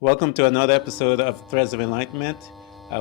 Welcome to another episode of Threads of Enlightenment.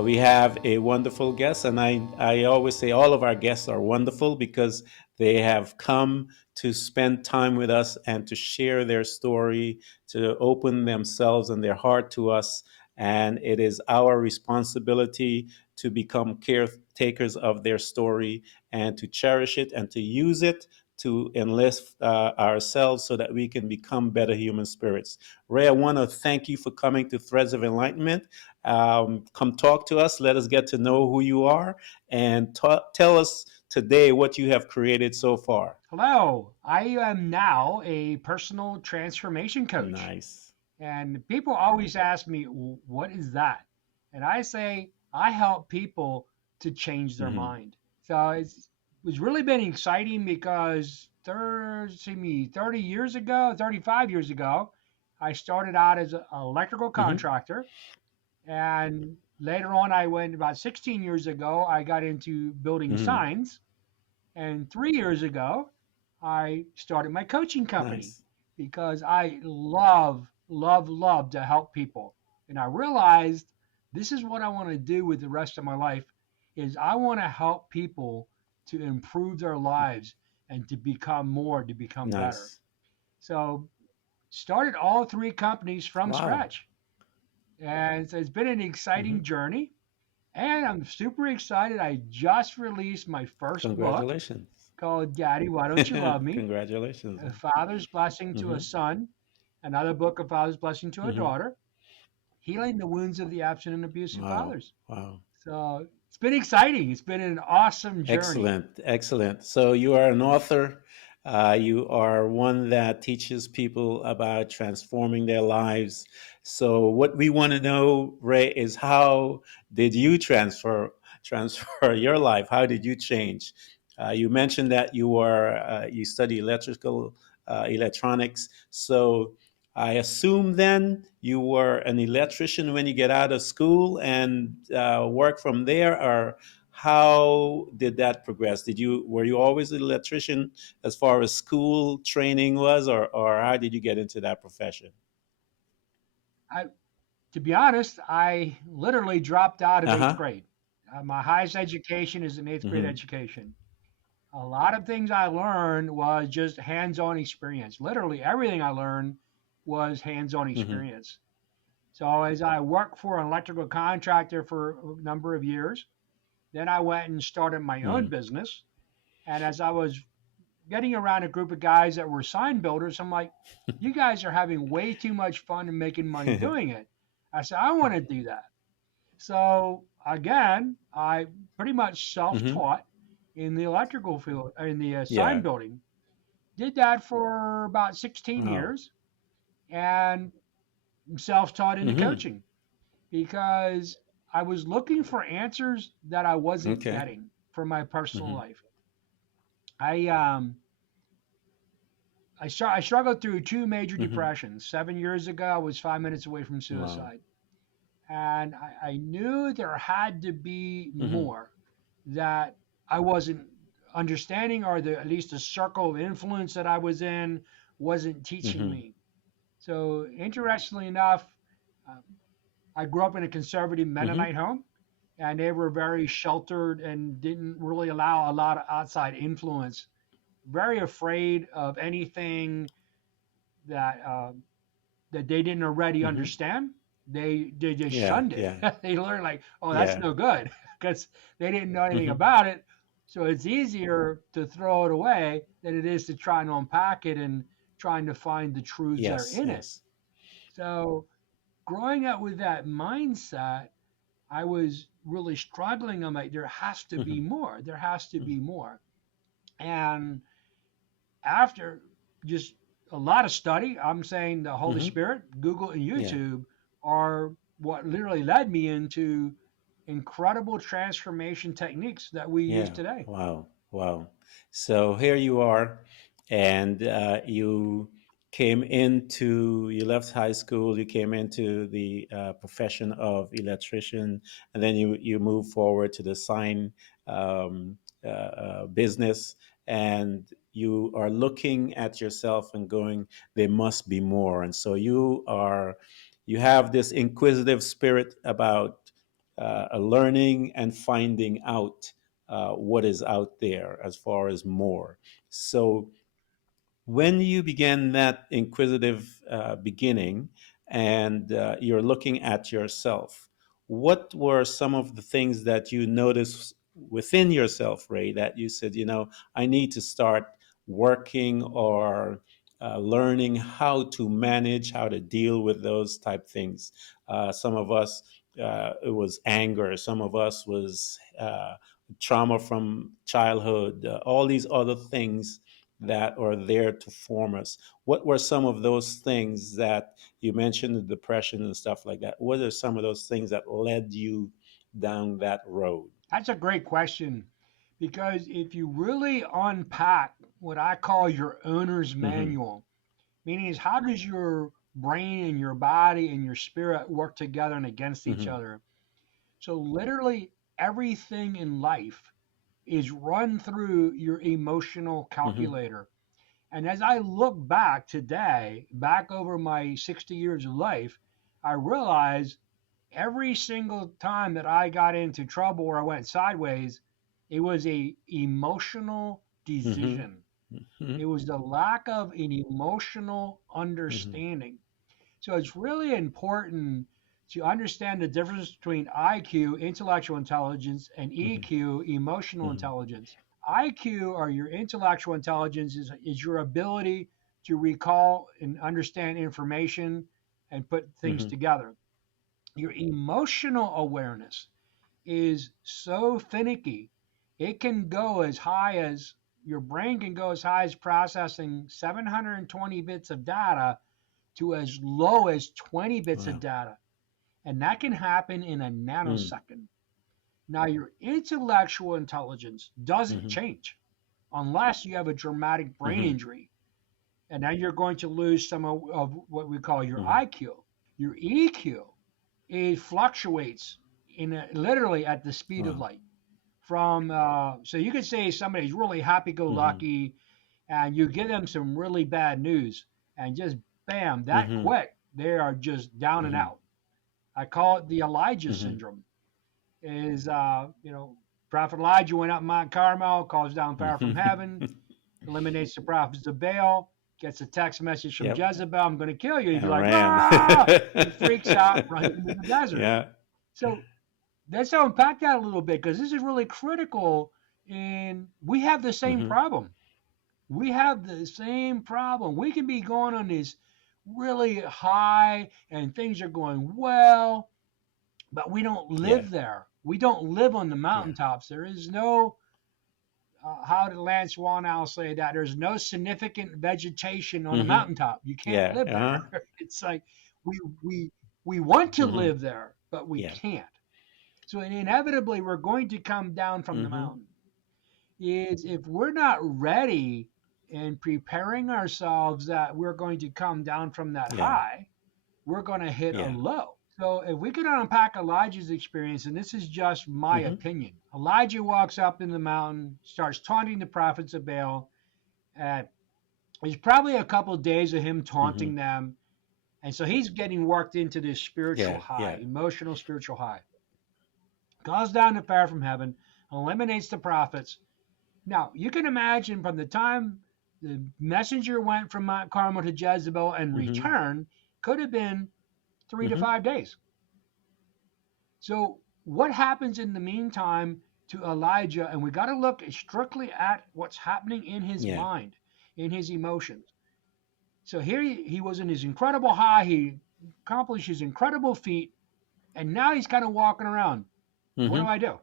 We have a wonderful guest, and I always say all of our guests are wonderful because they have come to spend time with us and to share their story, to open themselves and their heart to us. And it is our responsibility to become caretakers of their story and to cherish it and to use it to enlist ourselves so that we can become better human spirits. Ray, I want to thank you for coming to Threads of Enlightenment. Come talk to us. Let us get to know who you are and tell us today what you have created so far. Hello, I am now a personal transformation coach. Nice. And people always ask me, what is that? And I say, I help people to change their Hmm. mind. So it was really been exciting because 30 years ago, 35 years ago, I started out as an electrical Hmm. contractor. And later on, I went about 16 years ago, I got into building Hmm. signs. And 3 years ago, I started my coaching company Nice. because I love to help people. And I realized this is what I want to do with the rest of my life is I want to help people to improve their lives and to become more, to become better. Nice. So started all three companies from Wow. scratch. And so it's been an exciting Hmm. journey. And I'm super excited. I just released my first book Congratulations. called Daddy, Why Don't You Love Me? Congratulations. A Father's Blessing to a Hmm. Son, another book, A Father's Blessing to a Hmm. Daughter, Healing the Wounds of the Absent and Abusive Wow. Fathers. Wow. So it's been exciting. It's been an awesome journey. Excellent, excellent. So you are an author. You are one that teaches people about transforming their lives. So what we want to know, Ray, is how did you transfer your life? How did you change? You mentioned that you study electronics. So I assume then you were an electrician when you get out of school and work from there, or how did that progress? Were you always an electrician as far as school training was, or how did you get into that profession? I, to be honest, I literally dropped out of Uh eighth huh. grade. My highest education is an eighth grade Mm-hmm. education. A lot of things I learned was just hands on experience. Literally everything I learned was hands on Mm-hmm. experience. So as I worked for an electrical contractor for a number of years, then I went and started my own Mm-hmm. business. And as I was getting around a group of guys that were sign builders, I'm like, you guys are having way too much fun and making money doing it. I said, I want to do that. So again, I pretty much self Mm-hmm. taught in the electrical field, in the sign Yeah. building. Did that for about 16 Wow. years and self taught into Mm-hmm. coaching because I was looking for answers that I wasn't Okay. getting for my personal Mm-hmm. life. I I struggled through two major Mm-hmm. depressions. 7 years ago, I was 5 minutes away from Wow. suicide, and I knew there had to be Mm-hmm. more that I wasn't understanding, or at least the circle of influence that I was in wasn't teaching Mm-hmm. me. So interestingly enough, uh, I grew up in a conservative Mm-hmm. Mennonite home, and they were very sheltered and didn't really allow a lot of outside influence. Very afraid of anything that that they didn't already Mm-hmm. understand. They just Yeah. shunned it. Yeah. They learned like, oh, that's Yeah. no good because they didn't know anything Mm-hmm. about it. So it's easier to throw it away than it is to try and unpack it and trying to find the truths that are Yes. in it. Yes. So growing up with that mindset, I was really struggling. I'm like, there has to be Mm-hmm. more. There has to be more. And after just a lot of study, I'm saying the Holy Mm-hmm. Spirit, Google, and Yeah. YouTube are what literally led me into incredible transformation techniques that we use Yeah. today. Wow. Wow. So here you are, and you left high school, you came into the profession of electrician, and then you move forward to the sign business, and you are looking at yourself and going, there must be more. And so You have this inquisitive spirit about learning and finding out what is out there as far as more. So when you begin that inquisitive beginning and you're looking at yourself, what were some of the things that you noticed within yourself, Ray, that you said, I need to start working or learning how to manage, how to deal with those type things? Some of us, it was anger. Some of us was trauma from childhood, all these other things that are there to form us. What were some of those things that you mentioned, the depression and stuff like that? What are some of those things that led you down that road? That's a great question because if you really unpack what I call your owner's Mm-hmm. manual, meaning is how does your brain and your body and your spirit work together and against each Mm-hmm. other? So literally everything in life is run through your emotional Mm-hmm. calculator. And as I look back today, back over my 60 years of life, I realize every single time that I got into trouble or I went sideways, it was a emotional Mm-hmm. decision. Mm-hmm. It was the lack of an emotional Mm-hmm. understanding. So it's really important to understand the difference between IQ, intellectual intelligence, and EQ, emotional Mm-hmm. intelligence. IQ, or your intellectual intelligence, is your ability to recall and understand information and put things Mm-hmm. together. Your emotional awareness is so finicky. It can go as high as your brain can go as high as processing 720 bits of data to as low as 20 bits of Wow. data. And that can happen in a Mm. nanosecond. Now, your intellectual intelligence doesn't Mm-hmm. change unless you have a dramatic brain Mm-hmm. injury. And then you're going to lose some of what we call your Mm-hmm. IQ. Your EQ, it fluctuates literally at the speed of Wow. light. From so you could say somebody's really Mm-hmm. happy-go-lucky, and you give them some really bad news, and just bam, that Mm-hmm. quick they are just down and Mm-hmm. out. I call it the Elijah Mm-hmm. syndrome. Is Prophet Elijah went up Mount Carmel, calls down fire from heaven, Mm-hmm. eliminates the prophets of Baal, gets a text message from Yep. Jezebel, I'm going to kill you. He's And like, ran. ah, he freaks out, runs into the desert. Yeah. So let's unpack that a little bit because this is really critical. And we have the same Mm-hmm. problem. We have the same problem. We can be going on this really high and things are going well, but we don't Yeah. live there. We don't live on the Yeah. mountaintops. There is no, how did Lance Warnow say that? There's no significant vegetation on a Mm-hmm. mountaintop. You can't Yeah. live Uh-huh. there. It's like we we we want to Mm-hmm. live there, but we Yeah. can't. So inevitably, we're going to come down from the Mm-hmm. mountain. Is if we're not ready and preparing ourselves that we're going to come down from that Yeah. high, we're going to hit a Yeah. low. So if we could unpack Elijah's experience, and this is just my Mm-hmm. opinion, Elijah walks up in the mountain, starts taunting the prophets of Baal. And there's probably a couple of days of him Mm-hmm. taunting them. And so he's getting worked into this spiritual Yeah. high, Yeah. emotional spiritual high. Calls down the fire from heaven, eliminates the prophets. Now, you can imagine from the time the messenger went from Mount Carmel to Jezebel and Mm-hmm. returned, could have been 3 to Mm-hmm. 5 days. So, what happens in the meantime to Elijah? And we got to look strictly at what's happening in his Yeah. mind, in his emotions. So, here he was in his incredible high, he accomplished his incredible feat, and now he's kind of walking around. What do Mm-hmm. I do?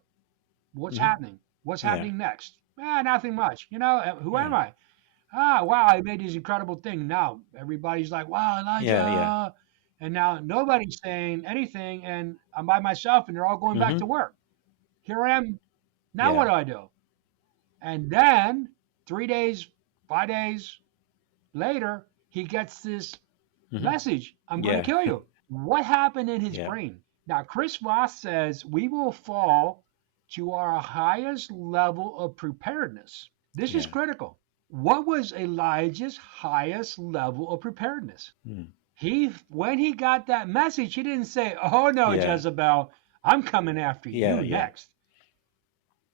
What's Mm-hmm. happening? What's Yeah. happening next? Nothing much. Who Yeah. am I? Wow, I made this incredible thing. Now everybody's like, wow, Yeah. Yeah. Elijah. And now nobody's saying anything, and I'm by myself, and they're all going back Mm-hmm. to work. Here I am. Now what Yeah. do I do? And then 3 days, 5 days later, he gets this Mm-hmm. message, I'm going to Yeah. kill you. What happened in his Yeah. brain? Now, Chris Voss says we will fall to our highest level of preparedness. This is Yeah. critical. What was Elijah's highest level of preparedness? Mm. When he got that message, he didn't say, "Oh no, Yeah. Jezebel, I'm coming after Yeah. you Yeah. next."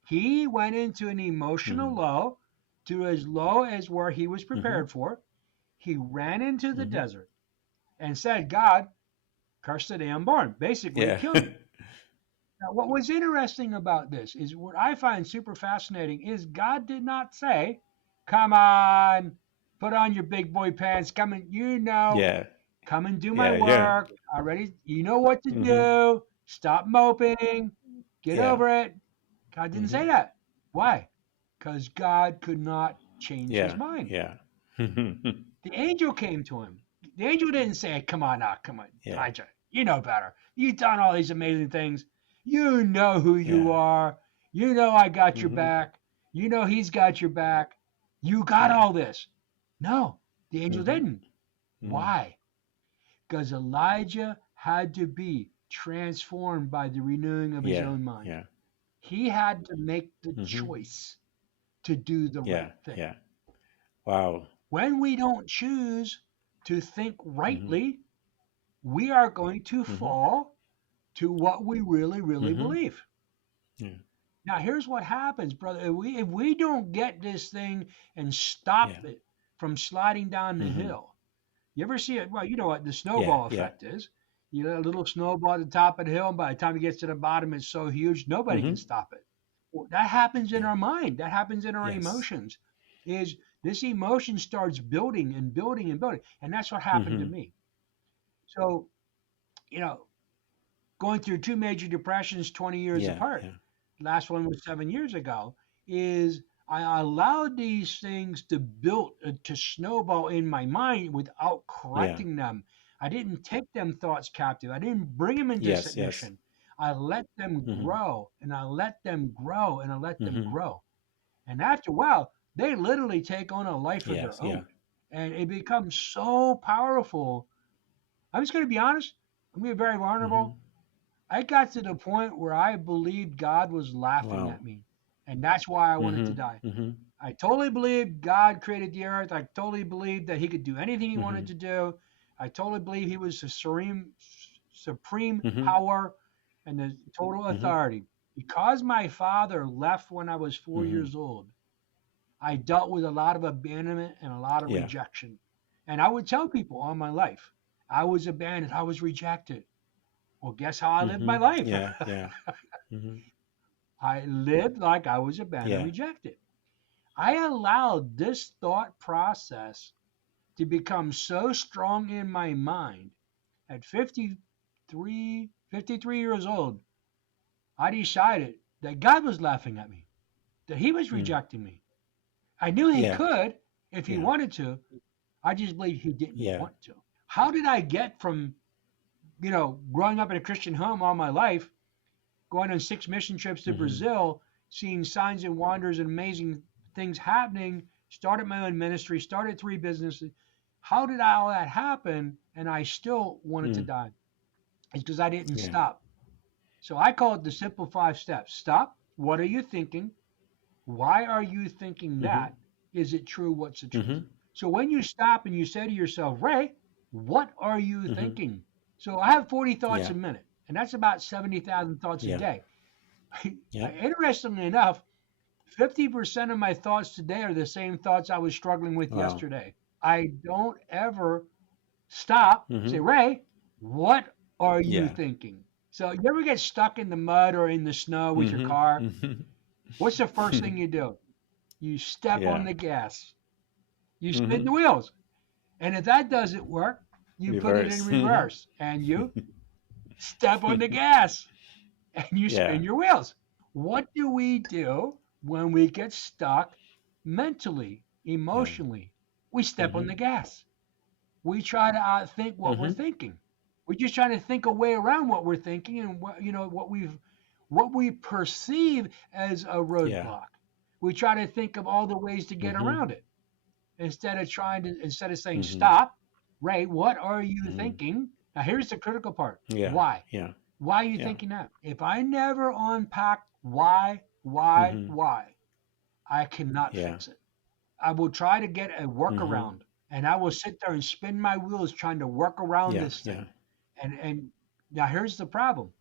He went into an emotional Mhm. low, to as low as where he was Mhm. prepared for. He ran into the Mhm. desert and said, "God, curse the day I'm born." Basically, Yeah. kill me. Now, what was interesting about this is what I find super fascinating is God did not say, "Come on, put on your big boy pants, come and Yeah. come and do my Yeah. Yeah. work. Already, you know what to Mhm. do. Stop moping. Get Yeah. over it." God didn't Mhm. say that. Why? Because God could not change his Yeah. mind. Yeah. Mhm. The angel came to him. The angel didn't say, "Come on now, come on, Yeah. Elijah. You know better. You've done all these amazing things. You know who you Yeah. are. You know I got your Mhm. back. You know he's got your back. You got Yeah. all this." No, the angel Mhm. didn't. Mhm. Why? Because Elijah had to be transformed by the renewing of his Yeah. own mind. Yeah. He had to make the Mhm. choice to do the Yeah. right thing. Yeah. Wow. When we don't choose to think Mhm. rightly, we are going to Mhm. fall to what we really, really Mhm. believe. Yeah. Now, here's what happens, brother. If we don't get this thing and stop Yeah. it from sliding down the Mhm. hill, you ever see it? Well, you know what the Yeah. snowball Yeah. effect is. You let a little snowball at the top of the hill, and by the time it gets to the bottom, it's so huge nobody can Mhm. stop it. Well, that happens in Yeah. our mind. That happens in our Yes. emotions. Is this emotion starts building and building and building, and that's what happened to Mhm. me. So, you know, going through two major depressions 20 years Yeah. apart. Yeah. Last one was 7 years ago. Is I allowed these things to build to snowball in my mind without Yeah. correcting them. I didn't take them thoughts captive. I didn't bring them into Yes. Yes. submission. I let them Mhm. grow and I let them grow and I let them Mhm. grow. And after a while, they literally take on a life of Yes. their Yeah. own. And it becomes so powerful. I'm just going to be honest. I'm going to be very Mhm. vulnerable. I got to the point where I believed God was laughing Wow. at me. And that's why I wanted to Mhm. die. Mhm. I totally believed God created the earth. I totally believed that he could do anything he wanted Mhm. to do. I totally believe he was the supreme Mhm. power and the total Mhm. authority. Because my father left when I was four Mhm. years old, I dealt with a lot of abandonment and a lot of Yeah. rejection. And I would tell people all my life, I was abandoned, I was rejected. Well, guess how I lived my Mhm. life? Yeah. Yeah. Mhm. I lived like I was abandoned, Yeah. rejected. I allowed this thought process to become so strong in my mind at 53 years old. I decided that God was laughing at me, that he was Mm. rejecting me. I knew he Yeah. could if he Yeah. wanted to. I just believed he didn't Yeah. want to. How did I get from, growing up in a Christian home all my life, going on 6 mission trips to Mhm. Brazil, seeing signs and wonders and amazing things happening, started my own ministry, started 3 businesses. How did all that happen? And I still wanted to Mm. die. It's because I didn't Yeah. stop. So I call it the simple 5 steps. Stop. What are you thinking? Why are you thinking Mhm. that? Is it true? What's the truth? Mhm. So when you stop and you say to yourself, Ray, what are you Mhm. thinking? So I have 40 thoughts Yeah. a minute, and that's about 70,000 thoughts a Yeah. day. Yeah. Interestingly enough, 50% of my thoughts today are the same thoughts I was struggling with Wow. yesterday. I don't ever stop, say, Mhm. Ray, what are you Yeah. thinking? So you ever get stuck in the mud or in the snow with your Mhm. car? Mhm. What's the first thing you do? You step on Yeah. the gas, you spin Mhm. the wheels. And if that doesn't work, you put it in Reverse. reverse and you step on the gas and you Yeah. spin your wheels. What do we do when we get stuck mentally, Yeah. emotionally? We step on Mhm. the gas. We try to outthink what we're Mhm. thinking. We're just trying to think a way around what we're thinking and what we perceive as a Yeah. roadblock. We try to think of all the ways to get Mhm. around it instead of saying Mhm. stop. Ray, what are you Mhm. thinking? Now here's the critical part. Yeah. Why? Yeah. Why are you Yeah. thinking that? If I never unpack Mhm. why, I cannot Yeah. fix it. I will try to get a Mhm. workaround. and I will sit there and spin my wheels trying to work around Yeah. this Yeah. thing. And now here's the problem.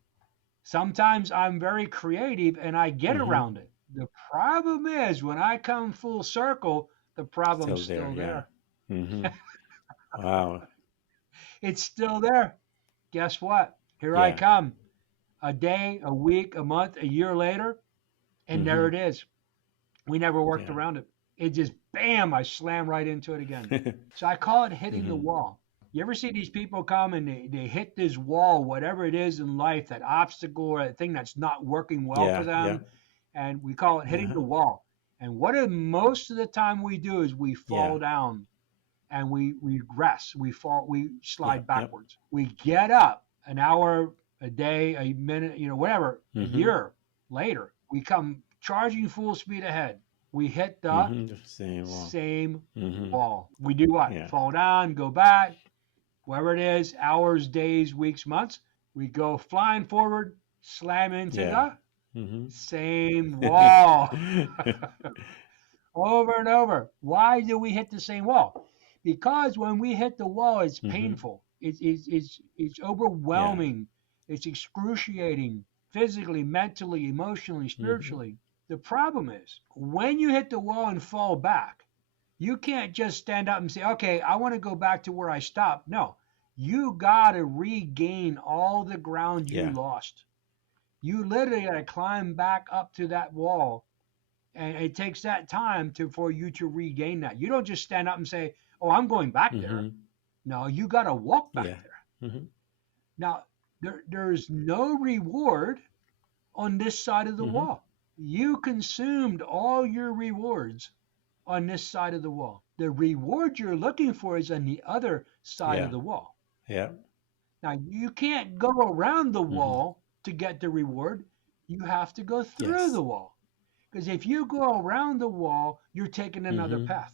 Sometimes I'm very creative and I get Mm-hmm. around it. The problem is when I come full circle, the problem's Still there. still Yeah. there. Mm-hmm. Wow. It's still there. Guess what? Here I Yeah. come. A day, a week, a month, a year later, and there Mm-hmm. it is. We never worked Yeah. around it. It just bam, I slam right into it again. So I call it hitting the Mm-hmm. wall. You ever see these people come and they hit this wall, whatever it is in life, that obstacle or that thing that's not working well for Yeah. Yeah. them, and we call it hitting Uh-huh. the wall. And what most of the time we do is we Yeah. fall down and we regress, we fall, we Yep. slide Yep. backwards. We get up an hour, a day, a minute, whatever, a Mm-hmm. year later, we come charging full speed ahead. We hit the Mm-hmm. The same wall. same Mm-hmm. wall. We do what? Yeah. Fall down, go back, wherever it is, hours, days, weeks, months. We go flying forward, slam into Yeah. the Mm-hmm. same wall. Over and over. Why do we hit the same wall? Because when we hit the wall, it's Mm-hmm. painful. It's Yeah. overwhelming. It's excruciating, physically, mentally, emotionally, Mm-hmm. spiritually. The problem is when you hit the wall and fall back, you can't just stand up and say, okay, I want to go back to where I stopped. No, you got to regain all the ground you Yeah. lost. You literally got to climb back up to that wall, and it takes that time for you to regain that. You don't just stand up and say, "Oh, I'm going back there." Mm-hmm. No, you got to walk back Yeah. there. Mm-hmm. Now, there's no reward on this side of the Mm-hmm. wall. You consumed all your rewards on this side of the wall. The reward you're looking for is on the other side of Yeah. the wall. Yeah. Now, you can't go around the Mm-hmm. wall to get the reward. You have to go through Yes. the wall. Because if you go around the wall, you're taking another Mm-hmm. path.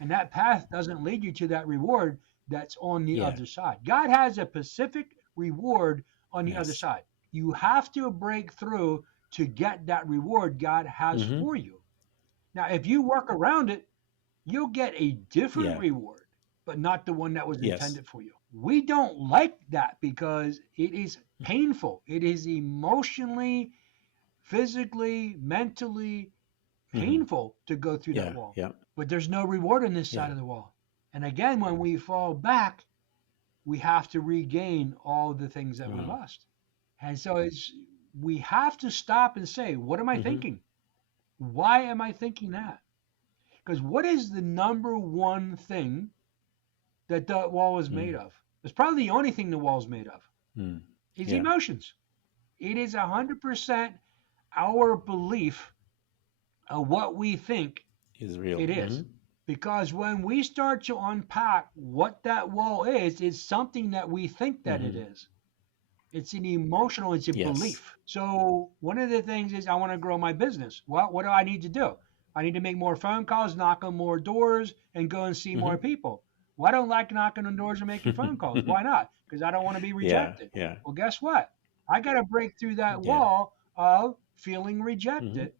And that path doesn't lead you to that reward that's on the Yeah. other side. God has a specific reward on the other Yes. side. You have to break through to get that reward God has Mm-hmm. for you. Now, if you work around it, you'll get a different Yeah. reward, but not the one that was Yes. intended for you. We don't like that because it is painful. It is emotionally, physically, mentally Mm-hmm. painful to go through that Yeah. wall. Yeah. But there's no reward on this Yeah. side of the wall. And again, when we fall back, we have to regain all the things that we Wow. lost. And so we have to stop and say, what am I Mm-hmm. thinking? Why am I thinking that? Because what is the number one thing that the wall is made Mm. of? It's probably the only thing the wall is made of. Mm. Is Yeah. emotions. It is 100% our belief of what we think Is real. it Mm-hmm. is. Because when we start to unpack what that wall is, it's something that we think that it Mm-hmm. is. It's an emotional, it's a Yes. belief. So one of the things is I want to grow my business. Well, what do I need to do? I need to make more phone calls, knock on more doors, and go and see Mm-hmm. more people. Well, I don't like knocking on doors and making phone calls. Why not? Because I don't want to be Yeah. rejected. Yeah. Well, guess what? I got to break through that Yeah. wall of feeling Mm-hmm. rejected,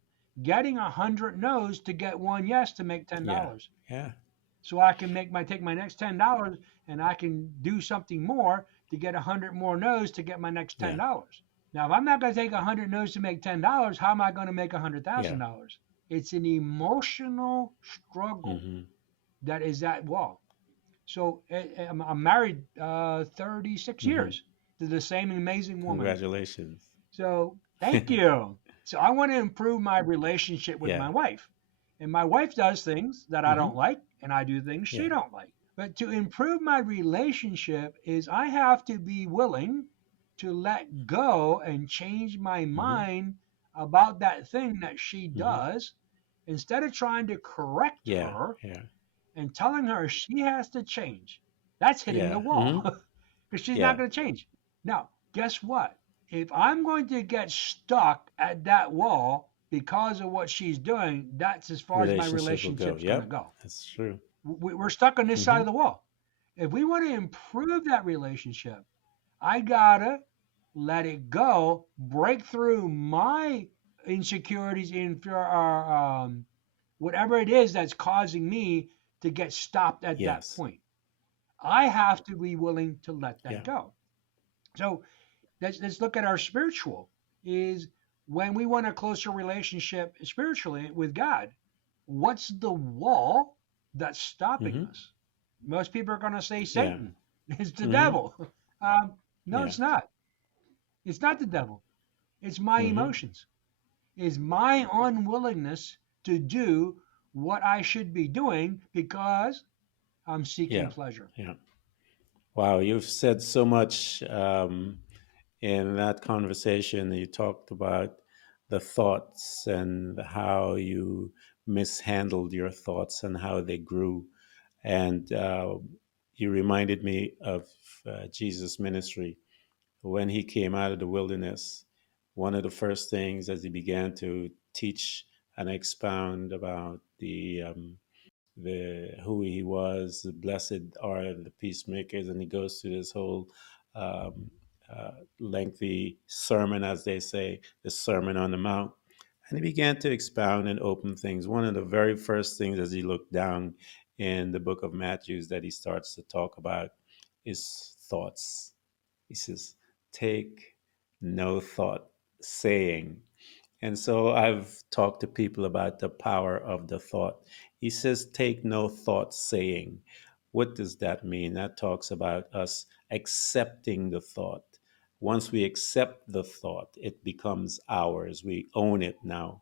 getting 100 no's to get one yes to make Yeah. $10. Yeah. So I can take my next $10 and I can do something more to get 100 more no's to get my next Yeah. $10. Now, if I'm not going to take 100 no's to make $10, how am I going to make Yeah. $100,000? It's an emotional struggle Mm-hmm. that is that wall. So I'm married 36 Mm-hmm. years to the same amazing woman. Congratulations. So thank you. So I want to improve my relationship with Yeah. my wife. And my wife does things that I Mm-hmm. don't like, and I do things she Yeah. don't like. But to improve my relationship is I have to be willing to let go and change my Mm-hmm. mind about that thing that she Mm-hmm. does instead of trying to correct Yeah. her Yeah. and telling her she has to change. That's hitting the Yeah. wall Mm-hmm. because she's not Yeah. going to change. Now, guess what? If I'm going to get stuck at that wall because of what she's doing, that's as far as my Relationship will go. relationship's going to Yep. go. That's true. We're stuck on this side Mm-hmm. of the wall. If we want to improve that relationship, I gotta let it go, break through my insecurities, whatever it is that's causing me to get stopped at that Yes. point. I have to be willing to let that Yeah. go. So let's look at our spiritual is when we want a closer relationship spiritually with God, what's the wall that's stopping Mm-hmm. us? Most people are going to say Yeah. Satan. It's the Mm-hmm. devil. No, Yeah. it's not. It's not the devil. It's my Mm-hmm. emotions. It's my unwillingness to do what I should be doing because I'm seeking Yeah. pleasure. Yeah. Wow, you've said so much in that conversation. You talked about the thoughts and how you mishandled your thoughts and how they grew. And you reminded me of Jesus' ministry. When he came out of the wilderness, one of the first things as he began to teach and expound about the who he was, the blessed are the peacemakers, and he goes through this whole um, lengthy sermon, as they say, the Sermon on the Mount. And he began to expound and open things. One of the very first things as he looked down in the book of Matthew that he starts to talk about is thoughts. He says, take no thought, saying. And so I've talked to people about the power of the thought. He says, take no thought, saying. What does that mean? That talks about us accepting the thought. Once we accept the thought, it becomes ours. We own it now.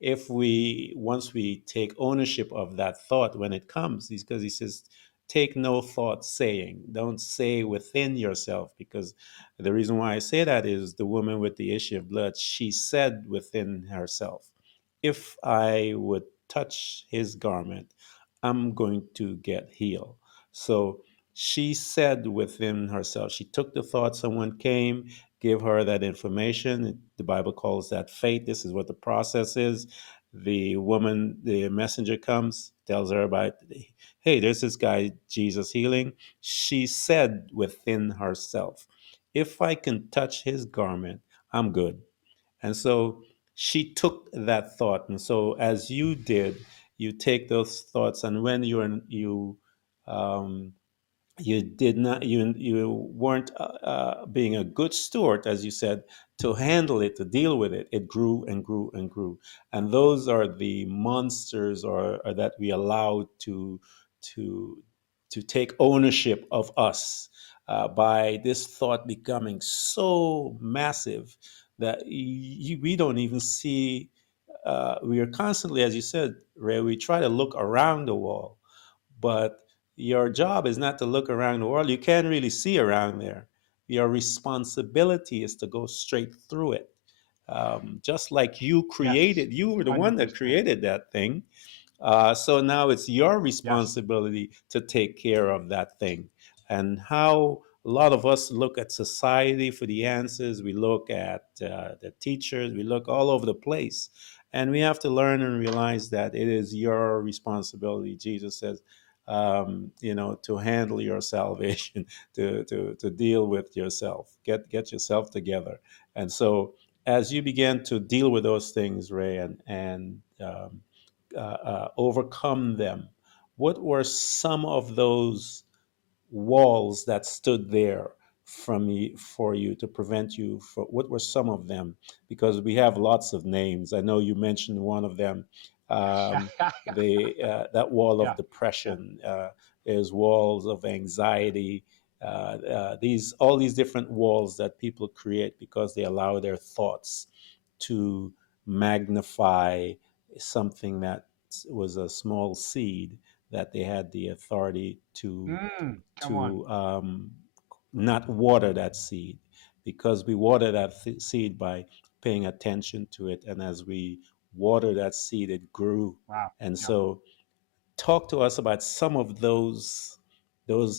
If we once we take ownership of that thought when it comes, because he says take no thought saying, don't say within yourself, because the reason why I say that is the woman with the issue of blood, she said within herself, if I would touch his garment, I'm going to get healed. So she said within herself, she took the thought, someone came, gave her that information. The Bible calls that faith. This is what the process is. The woman, the messenger comes, tells her about, hey, there's this guy, Jesus healing. She said within herself, if I can touch his garment, I'm good. And so she took that thought. And so as you did, you take those thoughts, and when um, you did not you weren't being a good steward, as you said, to handle it, to deal with it, it grew and grew and grew. And those are the monsters or that we allowed to to take ownership of us, by this thought becoming so massive that we don't even see. We are constantly, as you said, Ray, we try to look around the wall, but your job is not to look around the world. You can't really see around there. Your responsibility is to go straight through it. Just like you Yes, created, you were the one that 100%. created that thing. So now it's your Yes. responsibility to take care of that thing. And how a lot of us look at society for the answers, we look at the teachers, we look all over the place. And we have to learn and realize that it is your responsibility. Jesus says, to handle your salvation, to deal with yourself, get yourself together. And so, as you began to deal with those things, Ray, and overcome them, what were some of those walls that stood there for you to prevent you from, what were some of them, because we have lots of names. I know you mentioned one of them, um, the that wall of Yeah. Yeah. depression, there's walls of anxiety, these all these different walls that people create because they allow their thoughts to magnify something that was a small seed, that they had the authority Come on. not water that seed, because we water that seed by paying attention to it, and as we water that seed, it grew. Wow. And Yeah. so, talk to us about some of those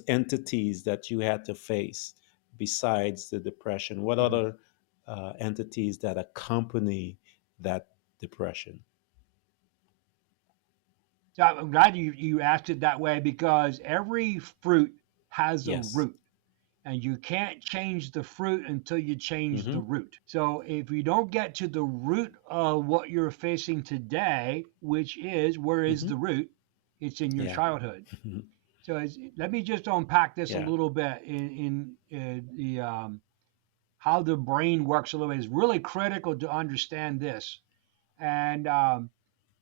entities that you had to face besides the depression. What Mm. other entities that accompany that depression? So I'm glad you asked it that way because every fruit has a Yes. root, and you can't change the fruit until you change Mm-hmm. the root. So if you don't get to the root of what you're facing today, which is where is Mm-hmm. the root? It's in your Yeah. childhood. So let me just unpack this a Yeah. little bit in the how the brain works a little bit. It's really critical to understand this. And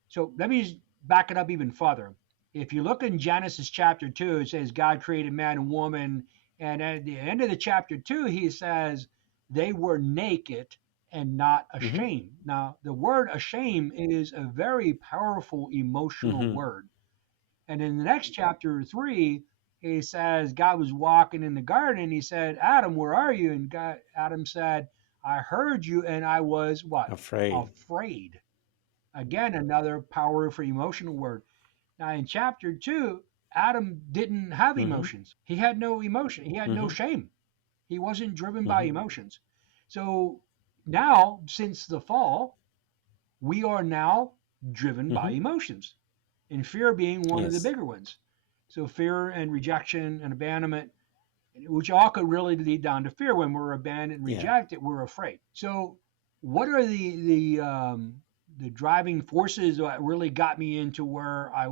so let me just back it up even further. If you look in Genesis chapter 2, it says God created man and woman. And at the end of the chapter 2, he says they were naked and not Hmm. ashamed. Now, the word ashamed is a very powerful emotional Hmm. word. And in the next chapter 3, he says God was walking in the garden and he said, Adam, where are you? And Adam said, I heard you and I was what? Afraid. Afraid. Again, another powerful emotional word. Now, in chapter 2, Adam didn't have Hmm. emotions. He had no emotion. He had no Hmm. shame. He wasn't driven by Hmm. emotions. So now, since the fall, we are now driven by Hmm. emotions, and fear being one of the Yes. bigger ones. So, fear and rejection and abandonment, which all could really lead down to fear. When we're abandoned and Yeah. rejected, we're afraid. So, what are the driving forces that really got me into where I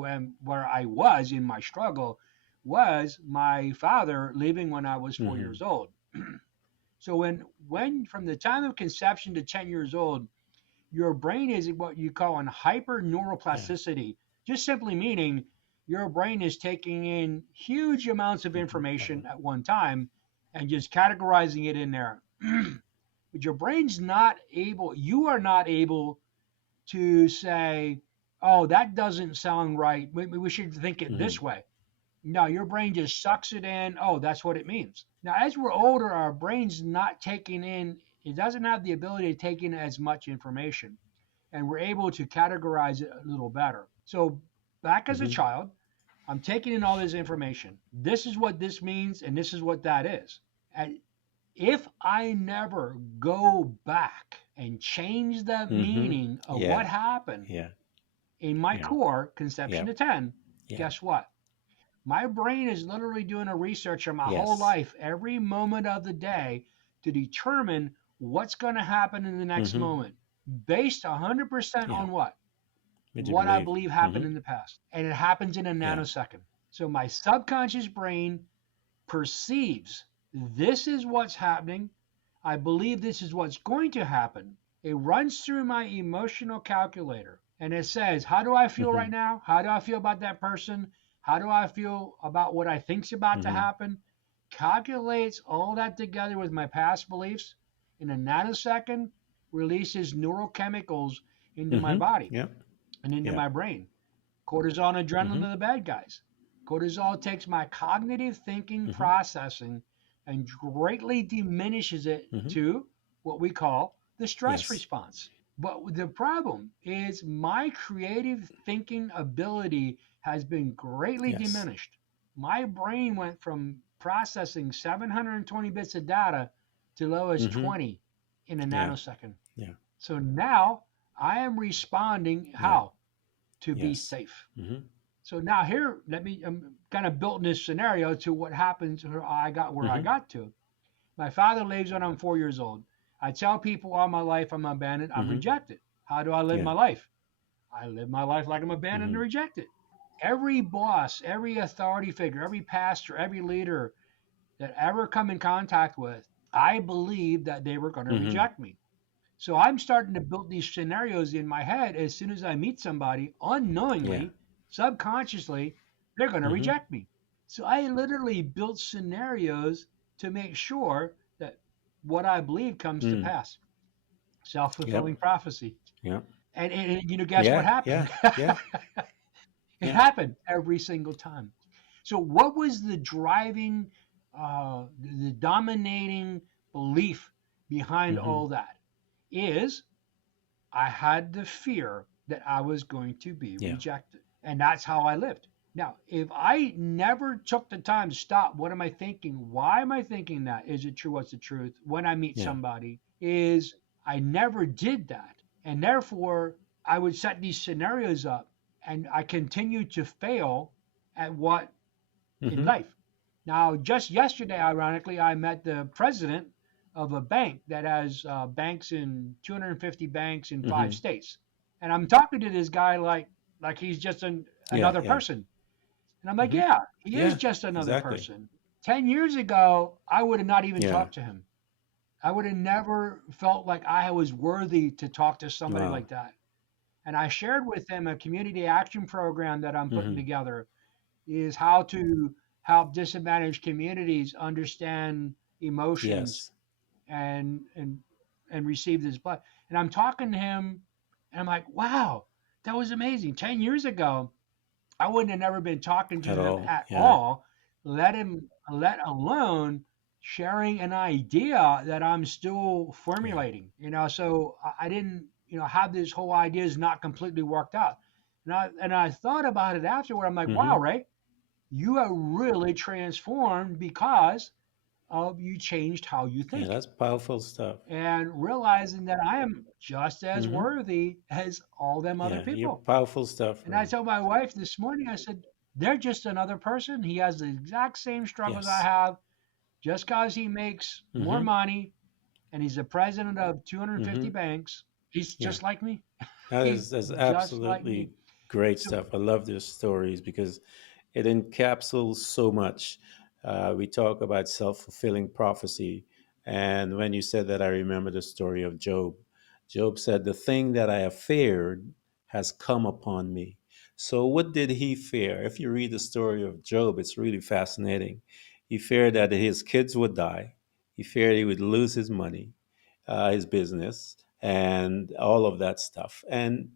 was in my struggle? Was my father leaving when I was 4 years Hmm. old. So when from the time of conception to 10 years old, your brain is what you call an hyper Yeah. neuroplasticity, just simply meaning your brain is taking in huge amounts of Hmm. information at one time and just categorizing it in there. But your brain's not able, you are not able to say, oh, that doesn't sound right. We should think it Hmm. this way. No, your brain just sucks it in. Oh, that's what it means. Now, as we're older, our brain's not taking in, it doesn't have the ability to take in as much information, and we're able to categorize it a little better. So, back as a Hmm. child, I'm taking in all this information. This is what this means, and this is what that is. And if I never go back and change the Hmm. meaning of what Yeah. happened Yeah. in my Yeah. core, conception Yeah. to 10, Yeah. guess what? My brain is literally doing a research on my whole Yes. life, every moment of the day, to determine what's going to happen in the next Hmm. moment, based 100% Yeah. on what? Would you What I believe? believe Hmm. happened in the past. And it happens in a Yeah. nanosecond. So my subconscious brain perceives this is what's happening. I believe this is what's going to happen. It runs through my emotional calculator and it says, how do I feel right Hmm. now? How do I feel about that person? How do I feel about what I think's about to Hmm. happen? Calculates all that together with my past beliefs in a nanosecond, releases neurochemicals into my Hmm. body Yeah. and into Yeah. my brain. Cortisol and adrenaline Hmm. are the bad guys. Cortisol takes my cognitive thinking Hmm. processing and greatly diminishes it Hmm. to what we call the stress Yes. response. But the problem is my creative thinking ability has been greatly Yes. diminished. My brain went from processing 720 bits of data to low as Hmm. 20 in a Yeah. nanosecond. Yeah. So now I am responding Yeah. how? To be Yes. safe. Hmm. So now here, let me kind of built this scenario to what happens where I Hmm. got to. My father leaves when I'm 4 years old. I tell people all my life I'm abandoned, I'm Hmm. rejected. How do I live Yeah. my life? I live my life like I'm abandoned and Hmm. rejected. Every boss, every authority figure, every pastor, every leader that I ever come in contact with, I believed that they were going to Hmm. reject me. So I'm starting to build these scenarios in my head. As soon as I meet somebody, Yeah. unknowingly, subconsciously, they're going to Hmm. reject me. So I literally built scenarios to make sure that what I believe comes to Mm. pass. Self fulfilling Yep. prophecy. Yep. And guess what Yeah. happened? Yeah. Yeah. It Yeah. happened every single time. So, what was the driving, the dominating belief behind Hmm. all that? Is I had the fear that I was going to be Yeah. rejected. And that's how I lived. Now, if I never took the time to stop, what am I thinking? Why am I thinking that? Is it true? What's the truth? When I meet Yeah. somebody, is I never did that. And therefore, I would set these scenarios up and I continue to fail at what in Hmm. life. Now, just yesterday, ironically, I met the president of a bank that has banks in 250 banks in five Hmm. states, and I'm talking to this guy like he's just Yeah. another Yeah. person. And I'm like, Hmm. yeah, he is Yeah, just another exactly. person. 10 years ago, I would have not even Yeah. talked to him. I would have never felt like I was worthy to talk to somebody Wow. like that. And I shared with him a community action program that I'm putting Hmm. together is how to help disadvantaged communities understand emotions Yes. and and receive this blood. And I'm talking to him and I'm like, wow, that was amazing. 10 years ago, I wouldn't have never been talking to At him all. at Yeah. all, let alone sharing an idea that I'm still Yeah. formulating. So I didn't, have this whole idea is not completely worked out. And I thought about it afterward. I'm like, wow, Hmm. Ray, you are really transformed because of you changed how you Yeah, think that's powerful stuff. and realizing that I am just as Hmm. worthy as all them other Yeah, you're people. powerful stuff, And I Ray. told my wife this morning, I said, they're just another person. He has the exact same struggles I Yes. have. Just because he makes more Hmm. money and he's the president of 250 Hmm. banks, he's Yeah. just like me. That He's is that's just like me. absolutely great So, stuff. I love those stories because it encapsulates so much. We talk about self-fulfilling prophecy, and when you said that, I remember the story of Job. Job said, "The thing that I have feared has come upon me." So, what did he fear? If you read the story of Job, it's really fascinating. He feared that his kids would die. He feared he would lose his money, his business, and all of that stuff. And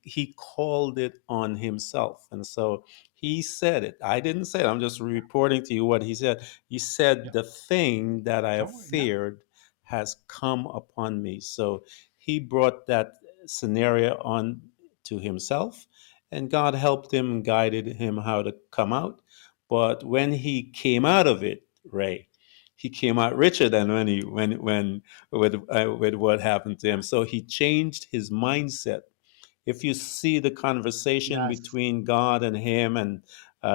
he called it on himself. And so he said it. I didn't say it. I'm just reporting to you what he said. He said, yeah, "The thing that I have totally. Yeah. feared has come upon me." So he brought that scenario on to himself, and God helped him and guided him how to come out. But when he came out of it, Ray, he came out richer than when with what happened to him. So he changed his mindset. If you see the conversation Yes. between God and him and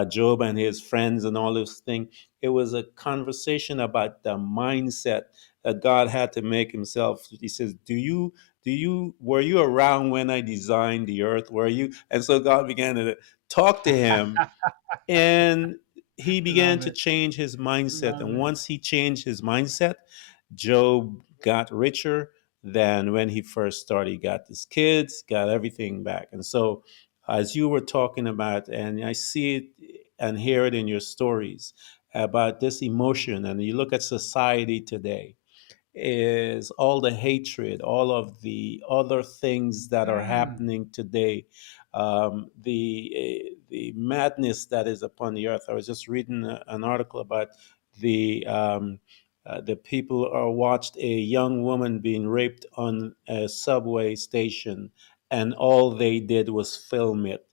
Job and his friends and all this thing, it was a conversation about the mindset that God had to make himself. He says, were you around when I designed the earth? Were you?" And so God began to talk to him, and he began Love to it. change his mindset. Love And it. once he changed his mindset, Job got richer than when he first started. He got his kids, got everything back. And so, as you were talking about, and I see it and hear it in your stories about this emotion, and you look at society today, is all the hatred, all of the other things that are Mm. happening today, the madness that is upon the earth. I was just reading an article about the people are watched a young woman being raped on a subway station, and all they did was film it.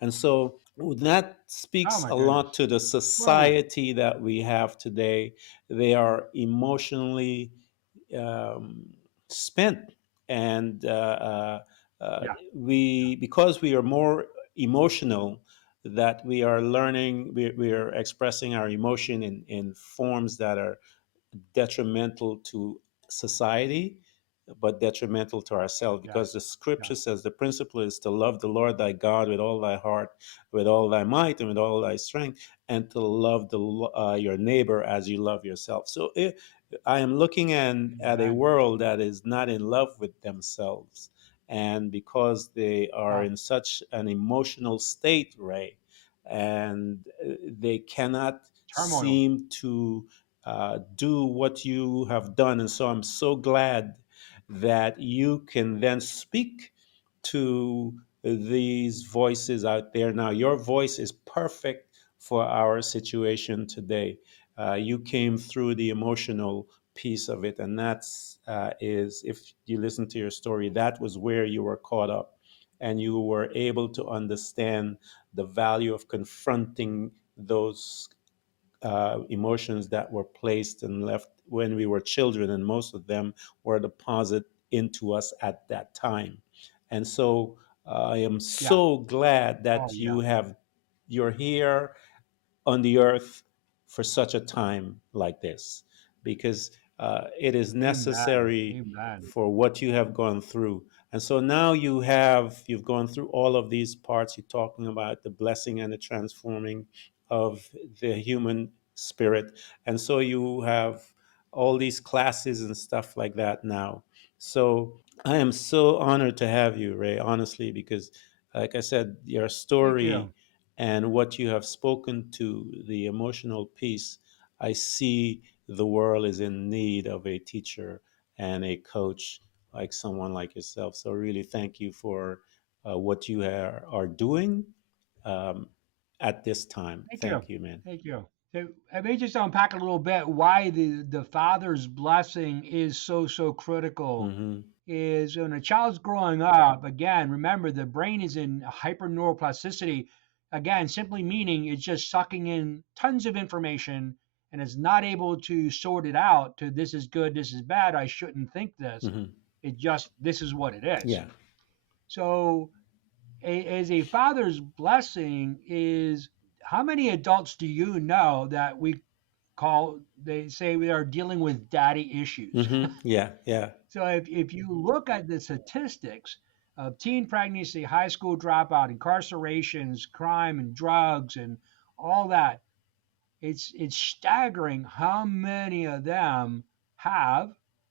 And so that Oh speaks my a lot goodness. to the Whoa. society that we have today. They are emotionally um, spent, and Yeah. Yeah. we because we are more emotional, that we are learning, we are expressing our emotion in forms that are detrimental to society, but detrimental to ourselves, because Yes. the Yeah. scripture says the principle is to love the Lord thy God with all thy heart, with all thy might, and with all thy strength, and to love your neighbor as you love yourself. So I am looking at a Amen. world that is not in love with themselves. And because they are Yeah. in such an emotional state, Ray, and they cannot Turmoil. seem to do what you have done. And so I'm so glad that you can then speak to these voices out there. Now, your voice is perfect for our situation today. You came through the emotional piece of it, and that's is, if you listen to your story, that was where you were caught up, and you were able to understand the value of confronting those emotions that were placed and left when we were children, and most of them were deposited into us at that time. And so I am Yeah. so glad Oh that yeah. you're here on the earth for such a time like this, because it is Amen. necessary Amen. for what you have gone through. And so now you've gone through all of these parts. You're talking about the blessing and the transforming of the human spirit. And so you have all these classes and stuff like that now. So I am so honored to have you, Ray, honestly, because like I said, your Thank story you. and what you have spoken to, the emotional piece, I see the world is in need of a teacher and a coach like someone like yourself. So really thank you for what you are doing um, at this time. Thank you. Thank you, man. Thank you. So, let me just unpack a little bit why the father's blessing is so critical. Mm-hmm. Is when a child's growing up, again, remember the brain is in hyper neuroplasticity. Again, simply meaning it's just sucking in tons of information and is not able to sort it out to this is good, this is bad, I shouldn't think this. Mm-hmm. It just, this is what it is. Yeah. So, as a father's blessing is how many adults do you know that they say we are dealing with daddy issues? Mm-hmm. Yeah. Yeah. So if you look at the statistics of teen pregnancy, high school dropout, incarcerations, crime and drugs and all that, it's staggering how many of them have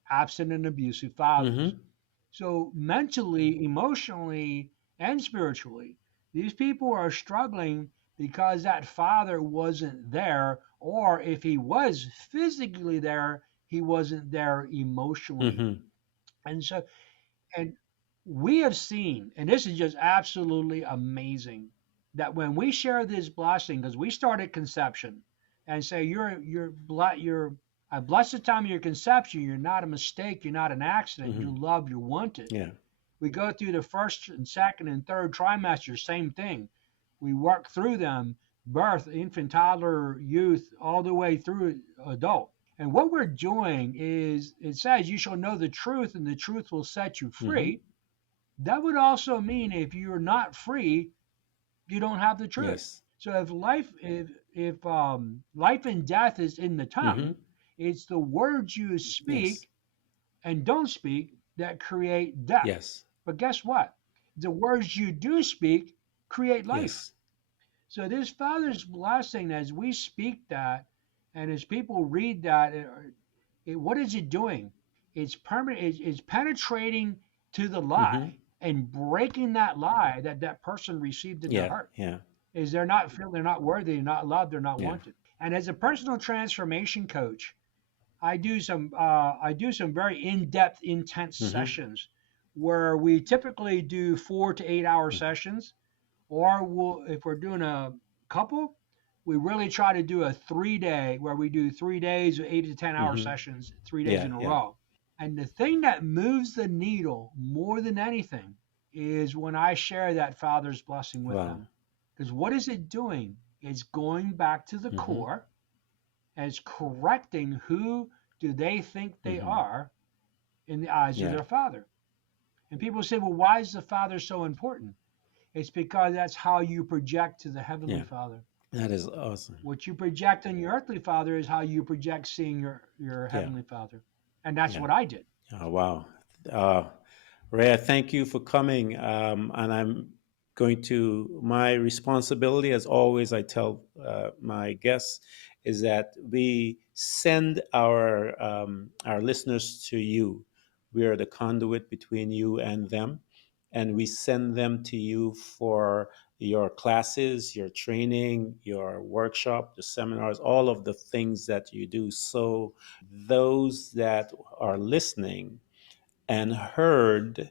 absent and abusive fathers. Mm-hmm. So mentally, emotionally, and spiritually, these people are struggling because that father wasn't there, or if he was physically there, he wasn't there emotionally. Mm-hmm. And so, and we have seen, and this is just absolutely amazing, that when we share this blessing, because we start at conception and say you're I bless the time of your conception, you're not a mistake, you're not an accident, Mm-hmm. you're loved, you're wanted. Yeah. We go through the first and second and third trimester, same thing. We work through them, birth, infant, toddler, youth, all the way through adult. And what we're doing is it says you shall know the truth and the truth will set you Mm-hmm. free. That would also mean if you're not free, you don't have the truth. Yes. So if life and death is in the Mm-hmm. tongue, it's the words you Yes. speak and don't speak that create death. Yes. But guess what? The words you do speak create life. Yes. So this Father's blessing, as we speak that, and as people read that, what is it doing? It's permanent. It's penetrating to the Mm-hmm. lie and breaking that lie that that person received in their Yeah. heart. Yeah. Is they're not feel they're not worthy, they're not loved, they're not Yeah. wanted. And as a personal transformation coach, I do some very in-depth, intense Mm-hmm. sessions where we typically do 4 to 8 hour sessions, or if we're doing a couple, we really try to do a 3 day where we do 3 days, 8 to 10 hour Mm-hmm. sessions, 3 days Yeah. in a Yeah. row. And the thing that moves the needle more than anything is when I share that Father's blessing with Wow. them. Because what is it doing? It's going back to the Mm-hmm. core and it's correcting who do they think they Mm-hmm. are in the eyes of Yeah. their father. And people say, well, why is the Father so important? It's because that's how you project to the Heavenly Yeah. Father. That is awesome. What you project on your earthly father is how you project seeing your Yeah. heavenly father. And that's Yeah. what I did. Oh, wow. Uh, Rhea, thank you for coming. And I'm going to, my responsibility, as always, I tell my guests, is that we send our listeners to you. We are the conduit between you and them. And we send them to you for your classes, your training, your workshop, the seminars, all of the things that you do. So those that are listening and heard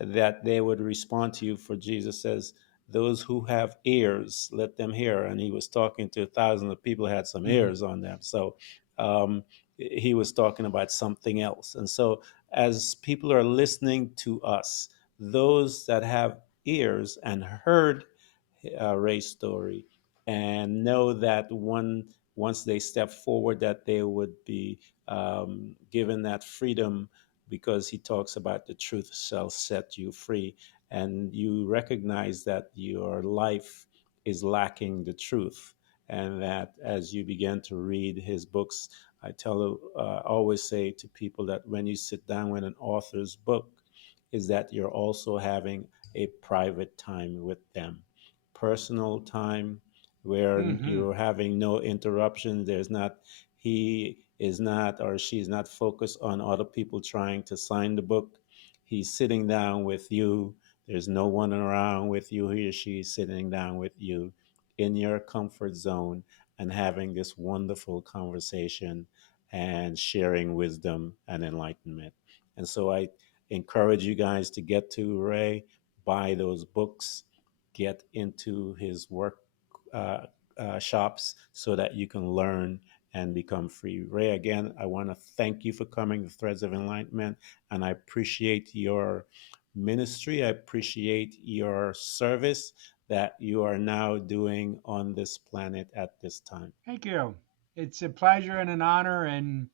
that they would respond to you. For Jesus says, those who have ears, let them hear. And he was talking to thousands of people who had some Hmm. ears on them. So um, he was talking about something else. And so as people are listening to us, those that have ears and heard Ray's story and know that once they step forward, that they would be given that freedom, because he talks about the truth shall set you free, and you recognize that your life is lacking the truth, and that as you begin to read his books, I always say to people that when you sit down with an author's book, is that you're also having a private time with them, personal time where Mm-hmm. you're having no interruptions. There's not, he is not or she's not focused on other people trying to sign the book. He's sitting down with you. There's no one around with you. He or she is sitting down with you in your comfort zone and having this wonderful conversation and sharing wisdom and enlightenment. And so I encourage you guys to get to Ray, buy those books, get into his work uh, shops so that you can learn and become free. Ray, again, I want to thank you for coming to Threads of Enlightenment, and I appreciate your ministry. I appreciate your service that you are now doing on this planet at this time. Thank you. It's a pleasure and an honor. And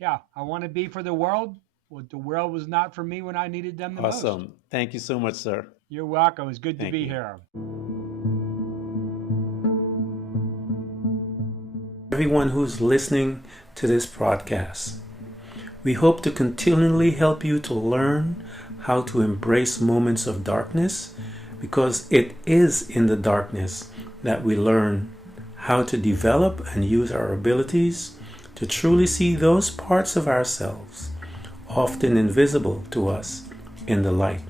yeah, I want to be for the world what the world was not for me when I needed them the most. Awesome. Thank you so much, sir. You're welcome. It's good to Thank be you. here. Everyone who's listening to this podcast, we hope to continually help you to learn how to embrace moments of darkness, because it is in the darkness that we learn how to develop and use our abilities to truly see those parts of ourselves, often invisible to us, in the light.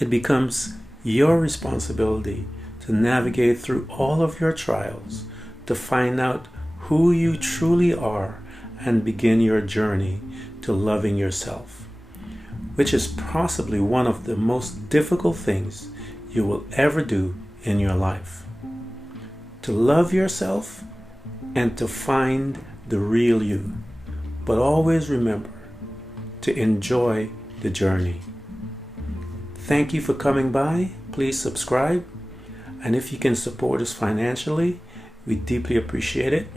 It becomes your responsibility to navigate through all of your trials, to find out who you truly are and begin your journey to loving yourself, which is possibly one of the most difficult things you will ever do in your life. To love yourself and to find the real you, but always remember to enjoy the journey. Thank you for coming by. Please subscribe, and if you can support us financially, we deeply appreciate it.